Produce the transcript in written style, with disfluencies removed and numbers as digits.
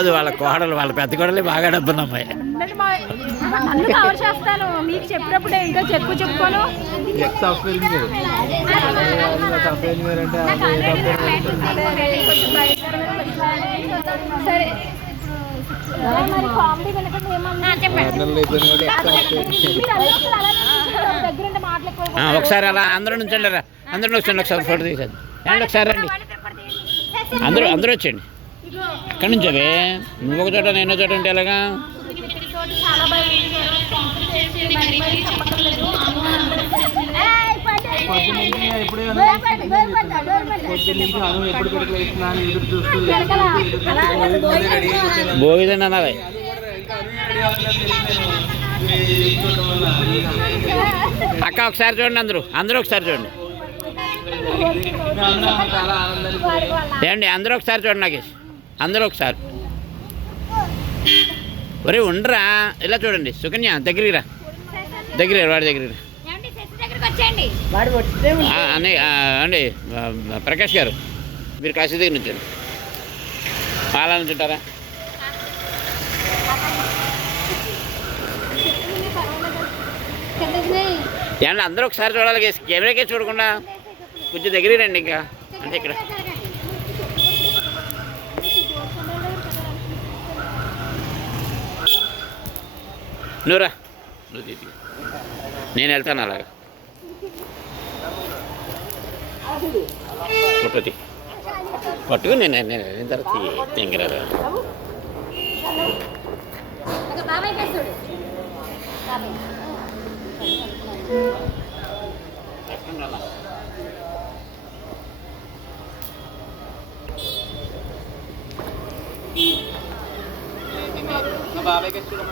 కాదు వాళ్ళ కోడలు, వాళ్ళ పెద్ద కోడలు బాగా డబ్బున్న అమ్మాయి. నన్ను కవర్ చేస్తాను మీకు చెప్పినప్పుడే ఇంకా చెప్పుకోను. సరే మరి కామెడీ వెనక ఏమన్నా ఒకసారి అలా అందరూ నుంచండి, అందరూ వచ్చండి, ఒకసారి ఫోటో తీసేది అండి, ఒకసారి రండి అందరూ వచ్చండి. ఎక్కడి నుంచవే? నువ్వు ఒక చోట నేను చోట ఉంటే ఎలాగా? భోగిదండి అన్నది. అక్క ఒకసారి చూడండి, అందరూ ఒకసారి చూడండి. ఏమండి అందరూ ఒకసారి చూడండి నాగేష్, అందరూ ఒకసారి. ఒరే ఉండరా, ఇలా చూడండి. సుకన్య దగ్గరికి రా, వాడి దగ్గరికి రా. అండి ప్రకాష్ గారు, మీరు కాశీ దగ్గర నుంచండి. అలా నుంచుంటారా? ఏమన్నా అందరూ ఒకసారి చూడాలి, కెమెరాకే చూడకుండా కొంచెం దగ్గర రండి. ఇంకా అంటే ఇక్కడ నువ్వురా, నేను వెళ్తాను అలాగా. ఫోటోది పట్టుకు నేను వెళ్ళిన తర్వాత తెంగరా. బాబాయ్ ఇస్తున్నా